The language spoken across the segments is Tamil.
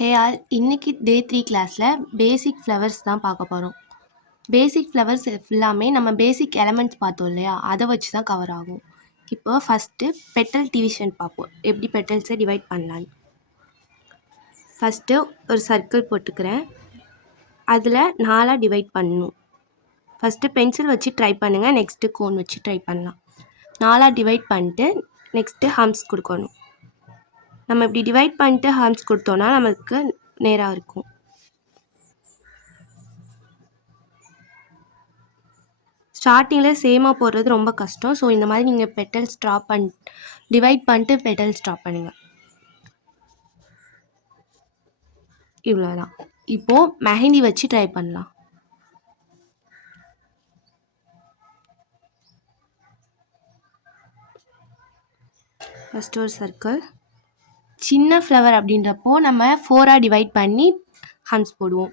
ஹே ஆல், இன்னைக்கு டே 3 கிளாஸில் பேசிக் ஃப்ளவர்ஸ் தான் பார்க்க போகிறோம். பேசிக் ஃப்ளவர்ஸ் எல்லாமே நம்ம பேசிக் எலமெண்ட்ஸ் பார்த்தோம் இல்லையா, அதை வச்சு தான் கவர் ஆகும். இப்போ ஃபஸ்ட்டு பெட்டல் டிவிஷன் பார்ப்போம், எப்படி பெட்டல்ஸை டிவைட் பண்ணலான்னு. ஃபஸ்ட்டு ஒரு சர்க்கிள் போட்டுக்கிறேன், அதில் 4 டிவைட் பண்ணணும். ஃபஸ்ட்டு பென்சில் வச்சு ட்ரை பண்ணுங்கள், நெக்ஸ்ட்டு கோன் வச்சு ட்ரை பண்ணலாம். 4 டிவைட் பண்ணிட்டு நெக்ஸ்ட்டு ஹம்ஸ் கொடுக்கணும். நம்ம இப்படி டிவைட் பண்ணிட்டு ஹார்ம்ஸ் கொடுத்தோன்னா நம்மளுக்கு நேராக இருக்கும். ஸ்டார்டிங்கில் சேமாக போடுறது ரொம்ப கஷ்டம். ஸோ இந்த மாதிரி நீங்கள் பெட்டல்ஸ் டிவைட் பண்ணிட்டு பெட்டல்ஸ் ட்ராப் பண்ணுங்கள். இவ்வளோதான். இப்போது மெஹந்தி வச்சு ட்ரை பண்ணலாம். ஃபஸ்ட்டு ஒரு சர்க்கிள். சின்ன ஃப்ளவர் அப்படின்றப்போ நம்ம 4 டிவைட் பண்ணி ஹம்ஸ் போடுவோம்.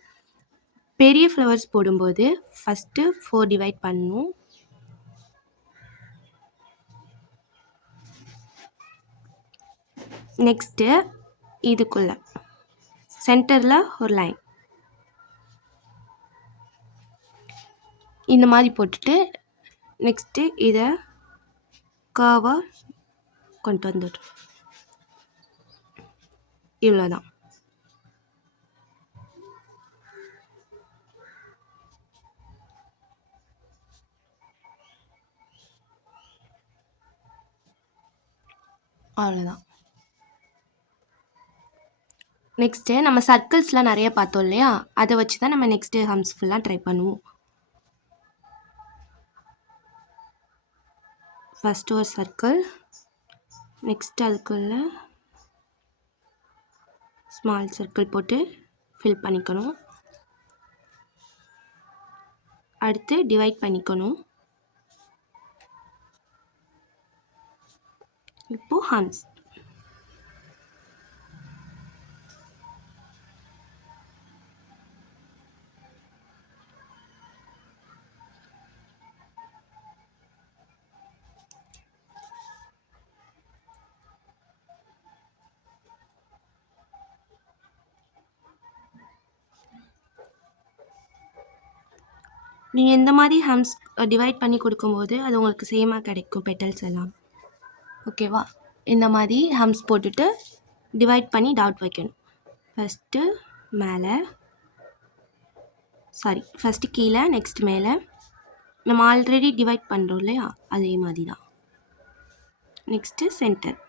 பெரிய ஃப்ளவர்ஸ் போடும்போது ஃபஸ்ட்டு 4 டிவைட் பண்ணணும். நெக்ஸ்ட்டு இதுக்குள்ள சென்டரில் ஒரு லைன் இந்த மாதிரி போட்டுட்டு நெக்ஸ்ட்டு இதை கர்வாக கொண்டு வந்துடும். இவ்வளோதான். அவ்வளோதான். நெக்ஸ்ட்டு நம்ம சர்க்கிள்ஸ்லாம் நிறைய பார்த்தோம் இல்லையா, அதை வச்சு தான் நம்ம நெக்ஸ்ட்டு ஹம்ஸ் ஃபுல்லாக ட்ரை பண்ணுவோம். ஃபஸ்ட்டு ஒரு சர்க்கிள், நெக்ஸ்ட் அதுக்குள்ள ஸ்மால் சர்க்கிள் போட்டு ஃபில் பண்ணிக்கணும். அடுத்து டிவைட் பண்ணிக்கணும். இப்போது ஹம்ஸ். நீங்கள் இந்த மாதிரி ஹம்ஸ் டிவைட் பண்ணி கொடுக்கும்போது அது உங்களுக்கு சேமாக கிடைக்கும் பெட்டல்ஸ் எல்லாம். ஓகேவா? இந்த மாதிரி ஹம்ஸ் போட்டுட்டு டிவைட் பண்ணி டாட் வைக்கணும். ஃபஸ்ட்டு மேலே, ஃபஸ்ட்டு கீழே, நெக்ஸ்ட் மேலே. நம்ம ஆல்ரெடி டிவைட் பண்ணுறோம் இல்லையா, அதே மாதிரி தான். Next centre.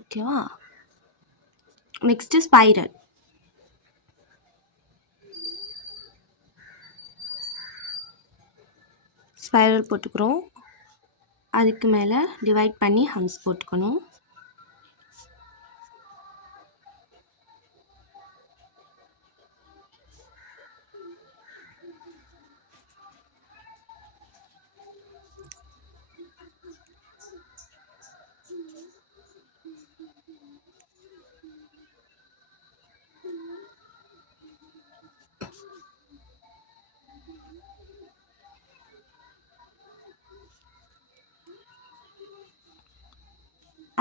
ஓகேவா? Next spiral. ஸ்பைரல் போட்டுக்கிறோம். அதுக்கு மேலே டிவைட் பண்ணி ஹம்ஸ் போட்டுக்கணும்.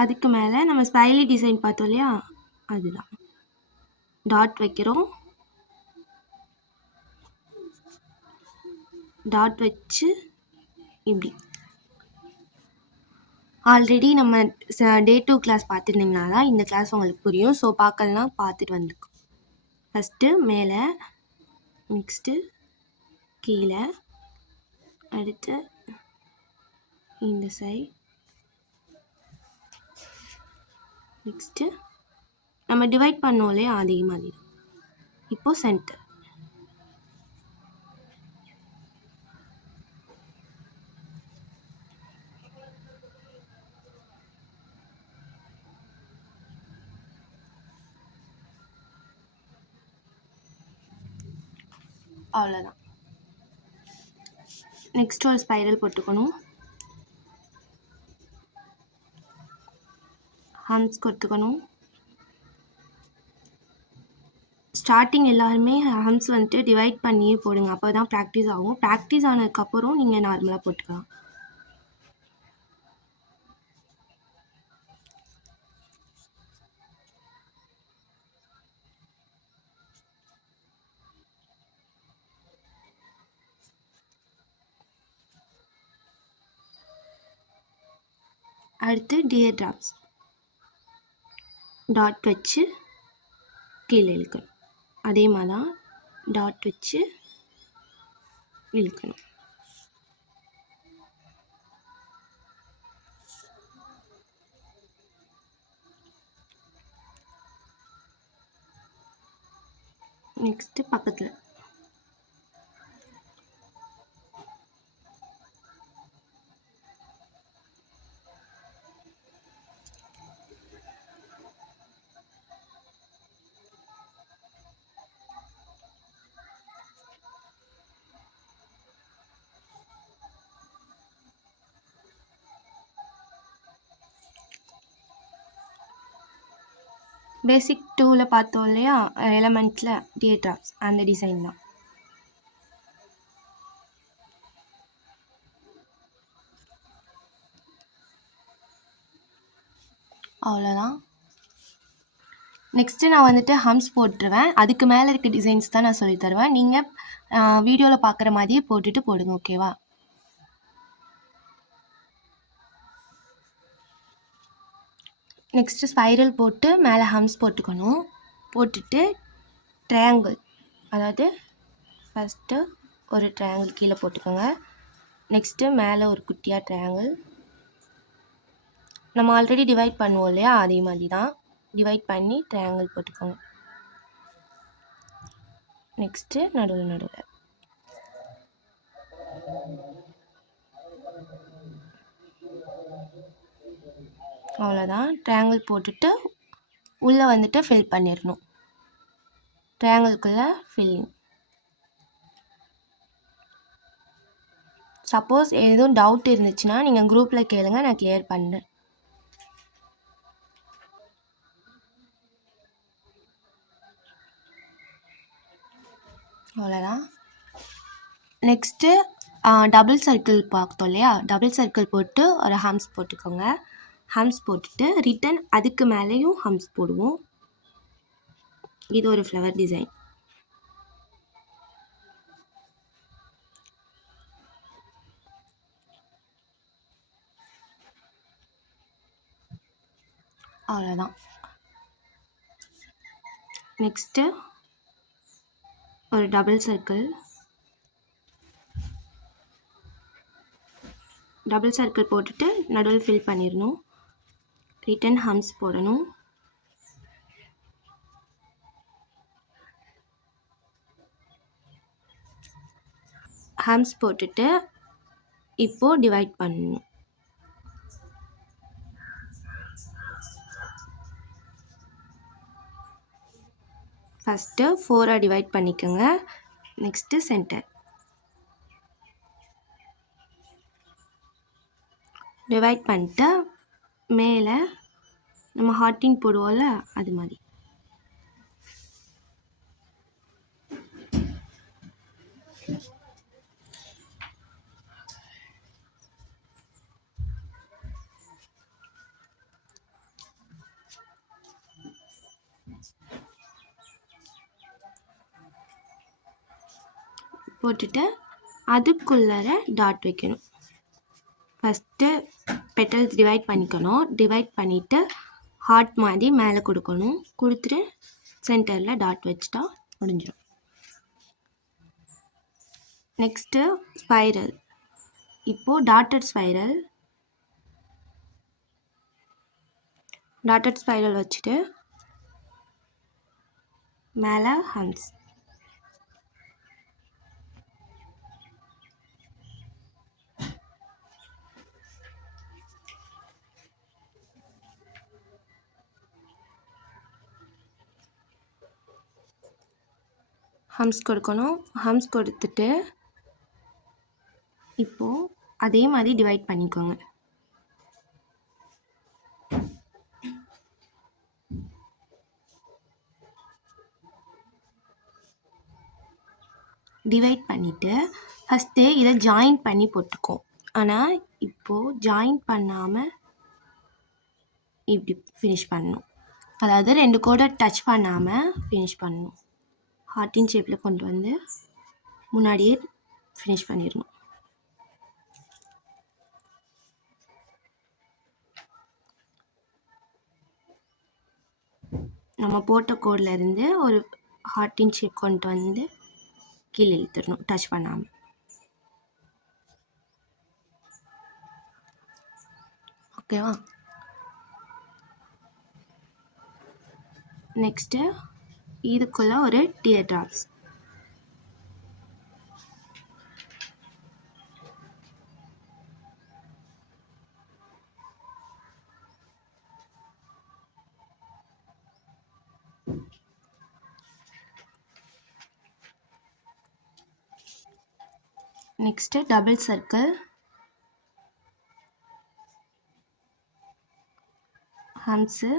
அதுக்கு மேலே நம்ம ஸ்மைலி டிசைன் பார்த்தோம் இல்லையா, அதுதான் டாட் வைக்கிறோம். டாட் வச்சு இப்படி ஆல்ரெடி நம்ம டே 2 கிளாஸ் பார்த்துருந்தீங்கன்னா தான் இந்த கிளாஸ் உங்களுக்கு புரியும். ஸோ பார்க்கலாம், பார்த்துட்டு வந்துருக்கோம். ஃபஸ்ட்டு மேலே, நெக்ஸ்ட்டு கீழே, அடுத்து இந்த சைட், நெக்ஸ்ட்டு நம்ம டிவைட் பண்ணோம் இல்லையா, அதே மாதிரி. இப்போது சென்டர். அவ்வளோதான். நெக்ஸ்ட் ஒரு ஸ்பைரல் போட்டுக்கணும். ஹம்ஸ் கொடுத்துக்கணும். ஸ்டார்டிங் எல்லாருமே ஹம்ஸ் வந்துட்டு டிவைட் பண்ணியே போடுங்க, அப்போ தான் ப்ராக்டிஸ் ஆகும். ப்ராக்டிஸ் ஆனதுக்கப்புறம் நீங்கள் நார்மலாக போட்டுக்கலாம். அடுத்து டியர் ட்ராப்ஸ் டாட் வச்சு கீழே இழுக்கணும். அதே மாதிரி தான் டாட் வச்சு இழுக்கணும். நெக்ஸ்ட்டு பக்கத்தில் பேசிக் 2ல் பார்த்தோம் இல்லையா, எலமெண்ட்டில் டியர் ட்ராப்ஸ், அந்த டிசைன் தான். அவ்வளோதான். நெக்ஸ்ட்டு நான் வந்துட்டு ஹம்ஸ் போட்டுருவேன். அதுக்கு மேலே இருக்க டிசைன்ஸ் தான் நான் சொல்லி தருவேன். நீங்கள் வீடியோவில் பார்க்குற மாதிரியே போட்டுட்டு போடுங்க, ஓகேவா? நெக்ஸ்ட்டு ஸ்பைரல் போட்டு மேலே ஹம்ஸ் போட்டுக்கணும். போட்டுட்டு ட்ரையாங்கிள், அதாவது ஃபஸ்ட்டு ஒரு ட்ரையாங்கிள் கீழே போட்டுக்கோங்க. நெக்ஸ்ட்டு மேலே ஒரு குட்டியாக ட்ரையாங்கிள். நம்ம ஆல்ரெடி டிவைட் பண்ணுவோம் இல்லையா, அதே மாதிரி தான் டிவைட் பண்ணி ட்ரையாங்கிள் போட்டுக்கோங்க. நெக்ஸ்ட்டு நடுவில் அவ்வளோதான். ட்ரையாங்கிள் போட்டுட்டு உள்ளே வந்துட்டு ஃபில் பண்ணிடணும். ட்ரையாங்கிள்குள்ளே ஃபில்லிங். சப்போஸ் எதுவும் டவுட் இருந்துச்சுன்னா நீங்கள் குரூப்பில் கேளுங்க, நான் கிளியர் பண்ணேன். அவ்வளோதான். நெக்ஸ்ட்டு டபுள் சர்க்கிள் பார்த்தோம் இல்லையா, டபுள் சர்க்கிள் போட்டு ஒரு ஹம்ஸ் போட்டுக்கோங்க. ஹம்ஸ் போட்டுட்டு ரிட்டன் அதுக்கு மேலேயும் ஹம்ஸ் போடுவோம். இது ஒரு ஃப்ளவர் டிசைன். அவ்வளோதான். நெக்ஸ்ட்டு ஒரு டபுள் சர்க்கிள் போட்டுட்டு நடுவில் ஃபில் பண்ணிடணும். ரிட்டன் ஹம்ஸ் போடணும். ஹம்ஸ் போட்டுட்டு இப்போது டிவைட் பண்ணணும். ஃபஸ்ட்டு 4 டிவைட் பண்ணிக்கோங்க. நெக்ஸ்ட்டு சென்டர் டிவைட் பண்ணிட்டு மேலே நம்ம ஹார்ட்டின் போடுவோம்ல, அது மாதிரி போட்டுட்டு அதுக்குள்ளே டாட் வைக்கணும். ஃபஸ்ட்டு பெட்டல்ஸ் டிவைட் பண்ணிக்கணும். டிவைட் பண்ணிவிட்டு ஹார்ட் மாதிரி மேலே கொடுக்கணும். கொடுத்துட்டு சென்டரில் டாட் வச்சுட்டா முடிஞ்சிடும். Next spiral. இப்போது டாட்டட் ஸ்பைரல் வச்சுட்டு மேலே ஹம்ஸ். ஹம்ஸ் கொடுக்கணும். ஹம்ஸ் கொடுத்துட்டு இப்போது அதே மாதிரி டிவைட் பண்ணிக்கோங்க. டிவைட் பண்ணிவிட்டு ஃபஸ்ட்டு இதை ஜாயின் பண்ணி போட்டுக்கோம். ஆனால் இப்போது ஜாயின் பண்ணாமல் இப்படி ஃபினிஷ் பண்ணணும். அதாவது 2 கோடை டச் பண்ணாமல் ஃபினிஷ் பண்ணணும். ஹார்ட்டின் ஷேப்பில் கொண்டு வந்து முன்னாடியே ஃபினிஷ் பண்ணிடணும். நம்ம போட்ட கோடில் இருந்து ஒரு ஹார்ட்டின் ஷேப் கொண்டு வந்து கீழே இழுத்துடணும் டச் பண்ணாமல். ஓகேவா? நெக்ஸ்ட்டு இதுக்குள்ளே ஒரு tear drops. Next double circle, ஹம்ஸு,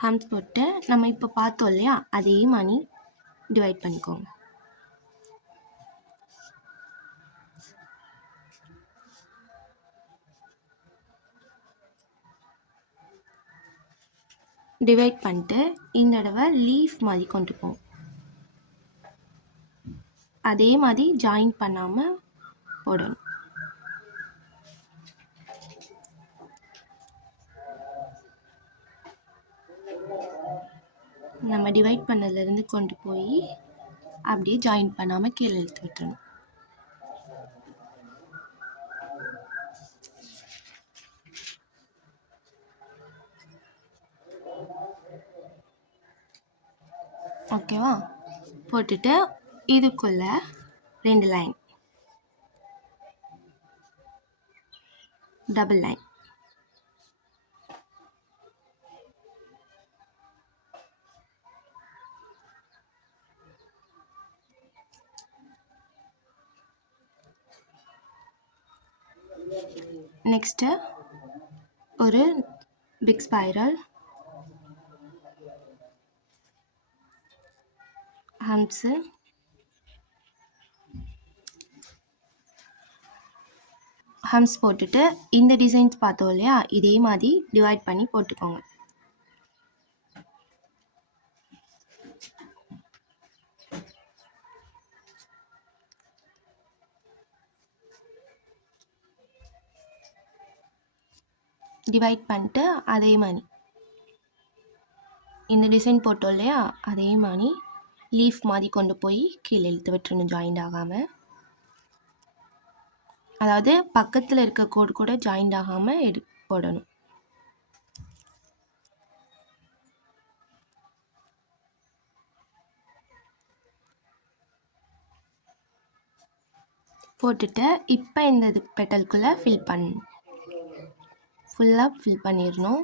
ஹம்ஸ் போட்டு நம்ம இப்போ பார்த்தோம் இல்லையா, அதே மாதிரி டிவைட் பண்ணிக்கோங்க. டிவைட் பண்ணிட்டு இந்த தடவை லீஃப் மாதிரி கொண்டு போவோம். அதே மாதிரி ஜாயின் பண்ணாமல் போடணும். நம்ம டிவைட் பண்ணதுலேருந்து கொண்டு போய் அப்படியே ஜாயின் பண்ணாமல் கீழே இழுத்து விட்டுறணும். ஓகேவா? போட்டுட்டு இதுக்குள்ள 2 லைன், டபுள் லைன். நெக்ஸ்ட்டு ஒரு பிக் ஸ்பைரல், ஹம்ஸு, ஹம்ஸ் போட்டுட்டு இந்த டிசைன்ஸ் பார்த்தோம் இல்லையா, இதே மாதிரி டிவைட் பண்ணி போட்டுக்கோங்க. டிவைட் பண்ணிட்டு அதே மாதிரி இந்த டிசைன் போட்டோம் இல்லையா, அதே மாதிரி லீஃப் மாதிரி கொண்டு போய் கீழே இழுத்து விட்டுறணும் ஜாயிண்ட் ஆகாமல். அதாவது பக்கத்தில் இருக்க கோடு கூட ஜாயிண்ட் ஆகாமல் போடணும். போட்டுட்டு இப்போ இந்த பெட்டலுக்குள்ளே ஃபில் பண்ணணும். ஃபுல்லாக ஃபில் பண்ணிடணும்.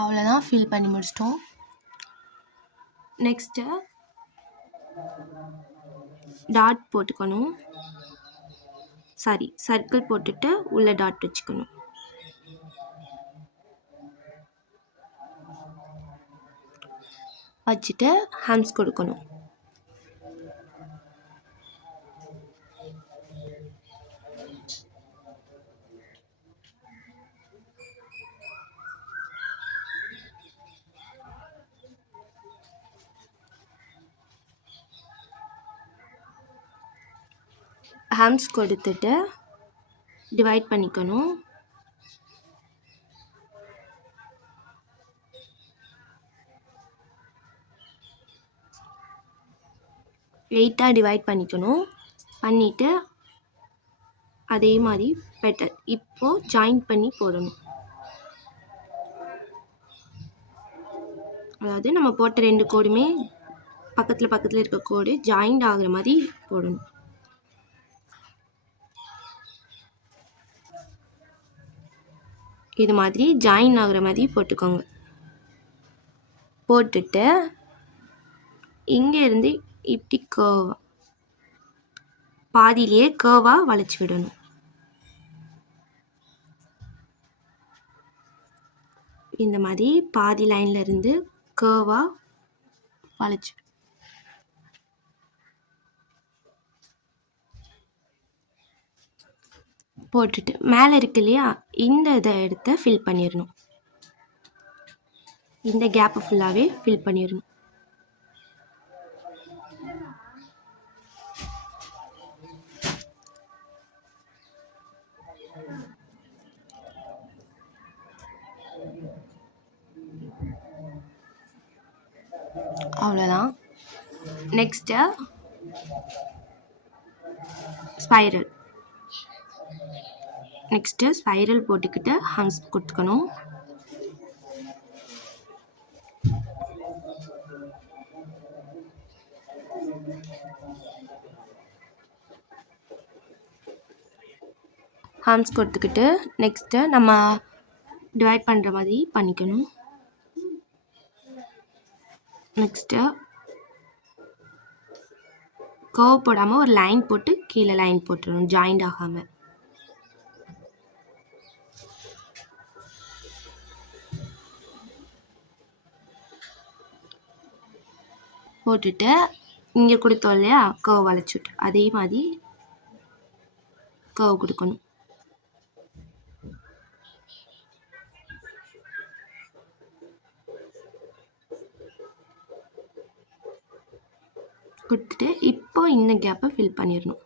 அவ்வளோதான், ஃபில் பண்ணி முடிச்சிட்டோம். நெக்ஸ்ட்டு டாட் போட்டுக்கணும். சாரி, சர்க்கிள் போட்டுட்டு உள்ள டாட் வச்சுக்கணும். வச்சுட்டு ஹேம்ஸ் கொடுக்கணும். ஹேம்ஸ் கொடுத்துட்டு டிவைட் பண்ணிக்கணும். எயிட்டாக டிவைட் பண்ணிக்கணும். பண்ணிவிட்டு அதே மாதிரி பெட்டல் இப்போது ஜாயின் பண்ணி போடணும். அதாவது நம்ம போட்ட 2 கோடுமே பக்கத்தில் பக்கத்தில் இருக்க கோடு ஜாயிண்ட் ஆகுற மாதிரி போடணும். இது மாதிரி ஜாயின் ஆகுற மாதிரி போட்டுக்கோங்க. போட்டுட்டு இங்கேருந்து இப்படி பாதியிலேயே கர்வாக வளைச்சி விடணும். இந்த மாதிரி பாதி லைனில் இருந்து கர்வாக வளைச்சு போட்டுட்டு மேலே இருக்கு இல்லையா, இந்த இதை எடுத்து ஃபில் பண்ணிடணும். இந்த கேப்பை ஃபுல்லாகவே ஃபில் பண்ணிடணும். அவ்வளோதான். Next spiral. நெக்ஸ்ட்டு ஸ்பைரல் போட்டுக்கிட்டு ஹம்ஸ் கொடுத்துக்கணும். ஹம்ஸ் கொடுத்துக்கிட்டு நெக்ஸ்ட்டு நம்ம டிவைட் பண்ணுற மாதிரி பண்ணிக்கணும். நெக்ஸ்ட்டு கர்வ் போடாமல் ஒரு லைன் போட்டு கீழே லைன் போட்டுடணும், ஜாயிண்ட் ஆகாமல். போட்டுட்டு இங்கே கொடுத்தோம் இல்லையா கர்வ் வளைச்சுட்டு, அதே மாதிரி கர்வ் கொடுக்கணும். கொடுத்துட்டு இப்போ இந்த கேப்பை ஃபில் பண்ணிடணும்.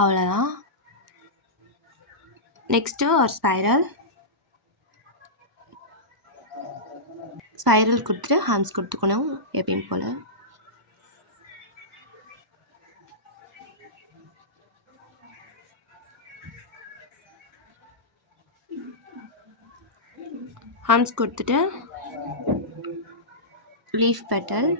அவ்வளோதான். நெக்ஸ்ட்டு ஒரு ஸ்பைரல் கொடுத்துட்டு ஹேண்ட்ஸ் கொடுத்துக்கணும் எப்பயும் போல். ஹம்ஸ் கொடுத்துட்டு லீஃப் பெட்டல்,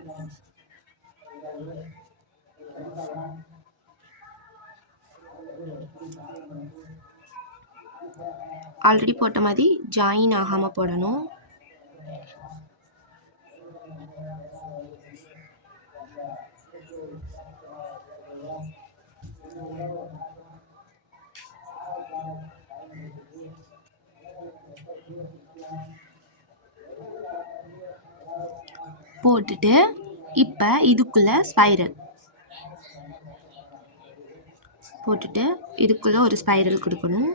ஆல்ரெடி போட்ட மாதிரி ஜாயின் ஆகாமல் போடணும். போட்டுட்டு இப்போ இதுக்குள்ளே ஸ்பைரல் போட்டுட்டு இதுக்குள்ளே ஒரு ஸ்பைரல் கொடுக்கணும்.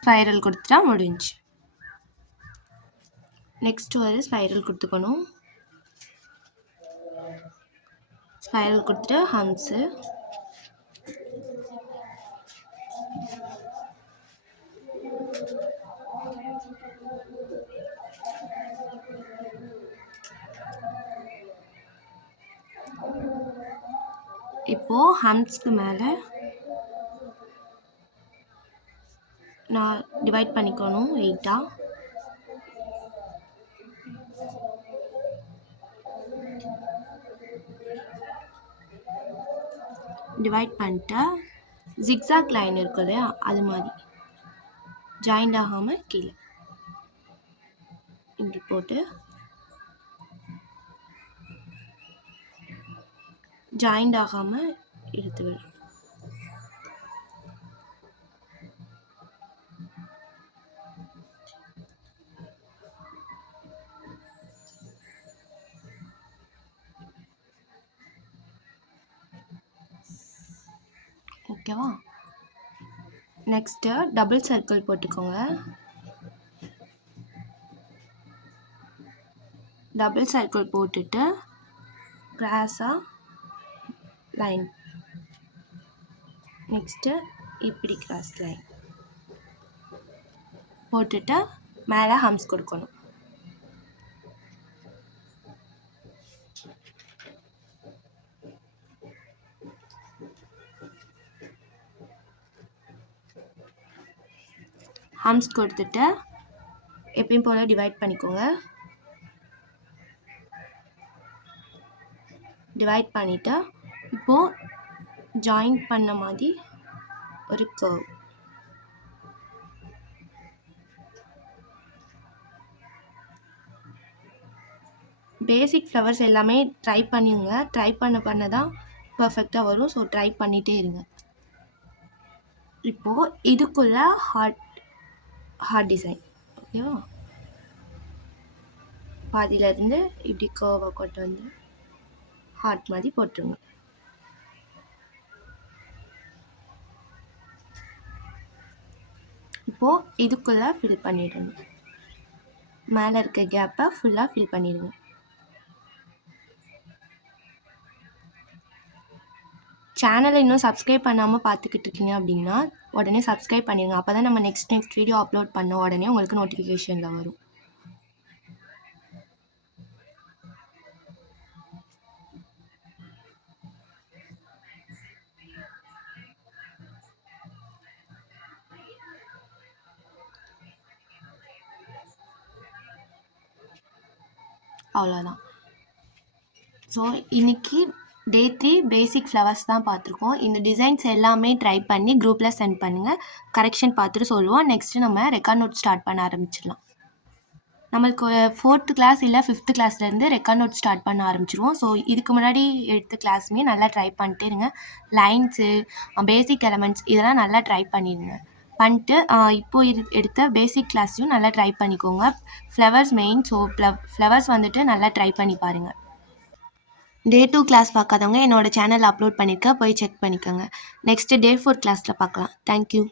ஸ்பைரல் கொடுத்துட்டா முடிஞ்சு. நெக்ஸ்ட் ஒரு ஸ்பைரல் கொடுத்துக்கணும். ஸ்பைரல் கொடுத்துட்டு ஹம்ஸு, இப்போது ஹம்ஸ்க்கு மேலே நான் டிவைட் பண்ணிக்கணும் 8ஆ. டிவைட் பண்ணிட்டு ஜிக்ஸாக் லைன் இருக்கு இல்லையா, அது மாதிரி ஜாயிண்ட் ஆகாமல் கீழே இப்படி போட்டு ஜாயிண்ட் ஆகாமல் எடுத்து விடும். ஓகேவா? நெக்ஸ்ட்டு டபுள் சர்க்கிள் போட்டுக்கோங்க. டபுள் சர்க்கிள் போட்டுட்டு கிராஸாக லைன், நெக்ஸ்ட்டு இப்படி கிராஸ் லைன் போட்டுட்டு மேலே ஹம்ஸ் கொடுக்கணும். ஹம்ஸ் கொடுத்துட்டு எப்பயும் போல் டிவைட் பண்ணிக்கோங்க. டிவைட் பண்ணிவிட்டு இப்போது ஜாயின் பண்ண மாதிரி ஒரு கர்வ். பேசிக் ஃப்ளவர்ஸ் எல்லாமே ட்ரை பண்ணிங்க. ட்ரை பண்ண தான் பர்ஃபெக்டாக வரும். ஸோ ட்ரை பண்ணிகிட்டே இருங்க. இப்போது இதுக்குள்ளே ஹார்ட் டிசைன் ஓகேவா, பாதியிலேருந்து இப்படி கர்வை கொண்டு வந்து ஹார்ட் மாதிரி போட்டுருங்க. இப்போது இதுக்குள்ளே ஃபில் பண்ணிடணும். மேலே இருக்க கேப்பை ஃபுல்லாக ஃபில் பண்ணிடுங்க. சேனலை இன்னும் சப்ஸ்கிரைப் பண்ணாமல் பார்த்துக்கிட்டு இருக்கீங்க அப்படின்னா உடனே சப்ஸ்கிரைப் பண்ணிடுங்க. அப்போ தான் நம்ம நெக்ஸ்ட் வீடியோ அப்லோட் பண்ண உடனே உங்களுக்கு நோட்டிஃபிகேஷனில் வரும். அவ்வளோதான். ஸோ இன்றைக்கி Day 3 பேசிக் ஃப்ளவர்ஸ் தான் பார்த்துருக்கோம். இந்த டிசைன்ஸ் எல்லாமே ட்ரை பண்ணி குரூப்பில் சென்ட் பண்ணுங்கள். கரெக்ஷன் பார்த்துட்டு சொல்லுவோம். நெக்ஸ்ட்டு நம்ம ரெக்கார்ட் நோட் ஸ்டார்ட் பண்ண ஆரம்பிச்சிடலாம். நம்மளுக்கு 4th கிளாஸ் இல்லை 5th கிளாஸ்லேருந்து ரெக்கார்ட் நோட் ஸ்டார்ட் பண்ண ஆரம்பிச்சிருவோம். ஸோ இதுக்கு முன்னாடி எடுத்த கிளாஸுமே நல்லா ட்ரை பண்ணிட்டே இருங்க. லைன்ஸு, பேசிக் எலமெண்ட்ஸ் இதெல்லாம் நல்லா ட்ரை பண்ணிடுங்க. பண்ணிட்டு இப்போது எடுத்த பேசிக் கிளாஸையும் நல்லா ட்ரை பண்ணிக்கோங்க. Flowers main. ஸோ ஃப்ளவர்ஸ் வந்துட்டு நல்லா ட்ரை பண்ணி பாருங்கள். Day 2 கிளாஸ் பார்க்காதவங்க என்னோட சேனல் அப்லோட் பண்ணியிருக்கேன், போய் செக் பண்ணிக்கோங்க. நெக்ஸ்ட்டு Day 4 கிளாஸில் பார்க்கலாம். தேங்க்யூ.